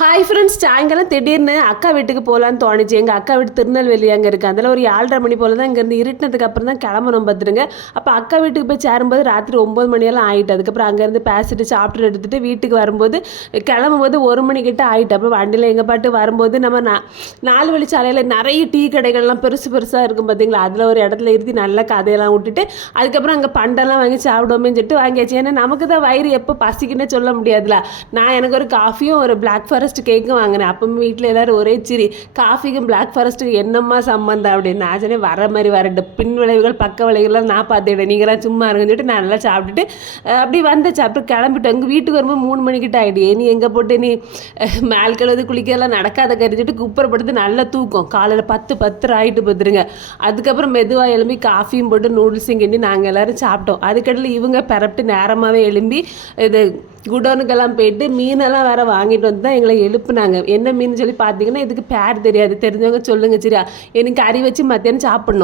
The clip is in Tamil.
ஹாய் ஃப்ரெண்ட்ஸ், சாயங்காலம் திடீர்னு அக்கா வீட்டுக்கு போகலான்னு தோணுச்சு. எங்கள் அக்கா வீட்டு திருநெல்வேலி அங்கே இருக்குது. அதில் ஒரு 7:30 மணி போல் தான் இங்கேருந்து இருட்டினதுக்கு அப்புறம் தான் கிளம்பணும் பார்த்துருங்க. அப்போ அக்கா வீட்டுக்கு போய் சேரும்போது ராத்திரி 9 மணியெல்லாம் ஆகிட்டு. அதுக்கப்புறம் அங்கேருந்து பேசிட்டு சாப்பிட்டு எடுத்துகிட்டு வீட்டுக்கு வரும்போது கிளம்பும்போது 1 மணிக்கிட்ட ஆகிட்டு. அப்புறம் வண்டியில் எங்கள் பாட்டு வரும்போது நம்ம 4 வழி சாலையில் நிறைய டீ கடைகள்லாம் பெருசு பெருசாக இருக்கும் பார்த்தீங்களா. அதில் ஒரு இடத்துல இருத்தி நல்ல கதையெல்லாம் விட்டுட்டு அதுக்கப்புறம் அங்கே பண்டெல்லாம் வாங்கி சாப்பிடுவோமேன்னு சொல்லிட்டு வாங்கியாச்சு. ஏன்னா நமக்கு தான் வயிறு எப்போ பசிக்குன்னே சொல்ல முடியாதுல. நான் எனக்கு ஒரு காஃபியும் ஒரு பிளாக் ஃபாரஸ்ட் கேக்கும் வாங்கினேன். அப்போ வீட்டில் எல்லாரும் ஒரே சிரி, காஃபிக்கும் பிளாக் ஃபாரஸ்ட்டுக்கு என்னம்மா சம்மந்தம் அப்படின்னு. நான் சொன்னேன் வர மாதிரி வரட்டு பின் விளைவுகள் பக்க விளைவுகள்லாம் நான் பார்த்துக்கிட்டேன், நீங்களாம் சும்மா இருங்கன்னு சொல்லிட்டு நான் நல்லா சாப்பிட்டுட்டு அப்படி வந்துச்சு. அப்புறம் கிளம்பிட்டோம். எங்கள் வீட்டுக்கு வரும்போது 3 மணிக்கிட்ட ஆகிடு. நீ எங்கே போட்டு நீ மேல் கழுவது குளிக்கிறதெல்லாம் நடக்காத கறிச்சிட்டு குப்பரப்படுத்து நல்ல தூக்கம். காலையில் 10 ஆகிட்டு பார்த்துருங்க. அதுக்கப்புறம் மெதுவாக எழும்பி காஃபியும் போட்டு நூடுல்ஸும் கிண்டி நாங்கள் எல்லோரும் சாப்பிட்டோம். அதுக்கடையில் இவங்க பரப்பிட்டு நேரமாகவே எழும்பி இது குடோனுக்கெல்லாம் போயிட்டு மீனெல்லாம் வேறு வாங்கிட்டு வந்து தான் எங்களை எழுப்புனாங்க. என்ன மீன் சொல்லி பார்த்தீங்கன்னா இதுக்கு பேர் தெரியாது, தெரிஞ்சவங்க சொல்லுங்க சரியா. எனக்கு கறி வச்சு மத்தியானம் சாப்பிட்ணும்.